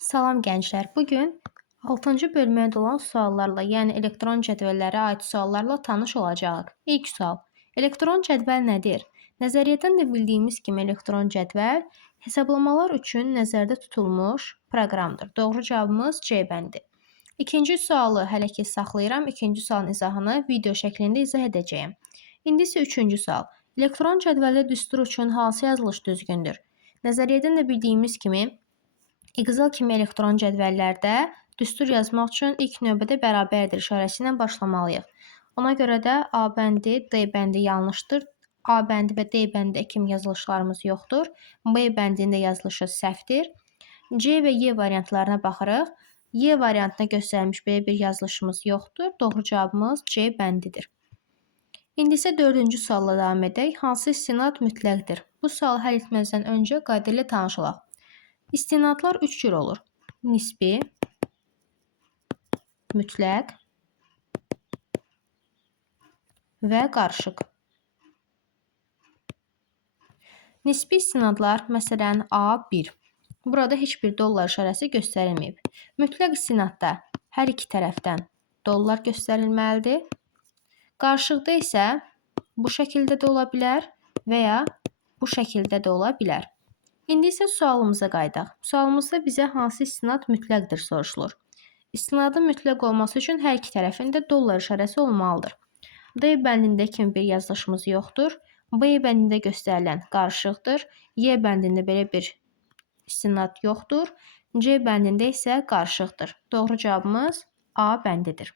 Salam gənclər. Bugün 6-cı bölməyə olan suallarla, yəni elektron cədvəllərə aid suallarla tanış olacağıq. İlk sual. Elektron cədvəl nədir? Nəzəriyyədən də bildiyimiz kimi elektron cədvəl hesablamalar üçün nəzərdə tutulmuş proqramdır. Doğru cavabımız C bəndi. İkinci sualı hələ ki saxlayıram. İkinci sualın izahını video şəklində izah edəcəyəm. İndi isə üçüncü sual. Elektron cədvəldə düstur üçün hansı yazılış düzgündür? Nəzəriyyədən də bildiyimiz kimi Excel kimi elektron cədvəllərdə düstur yazmaq üçün ilk növbədə bərabərdir işarəsi ilə başlamalıyıq. Ona görə də A bəndi, D bəndi yanlışdır. A bəndi və D bəndi kimi yazılışlarımız yoxdur. B bəndində yazılışı səhvdir. C və Y variantlarına baxırıq. Y variantına göstərilmiş belə bir yazılışımız yoxdur. Doğru cavabımız C bəndidir. İndi isə dördüncü sualla davam edək. Hansı istinad mütləqdir? Bu sualı həll etməzdən öncə qayda ilə tanış olaq. İstinadlar üç cür olur. Nisbi, mütləq və qarışıq. Nisbi istinadlar, məsələn, A1. Burada heç bir dollar işarəsi göstərilməyib. Mütləq istinadda hər iki tərəfdən dollar göstərilməlidir. Qarışıqda isə bu şəkildə də ola bilər və ya bu şəkildə də ola bilər. İndi isə sualımıza qayıdaq. Sualımızda bizə hansı istinad mütləqdir soruşulur. İstinadın mütləq olması üçün hər iki tərəfində dollar işarəsi olmalıdır. D bəndində kimi bir yazılışımız yoxdur. B bəndində göstərilən qarışıqdır. Y bəndində belə bir istinad yoxdur. C bəndində isə qarışıqdır. Doğru cavabımız A bəndidir.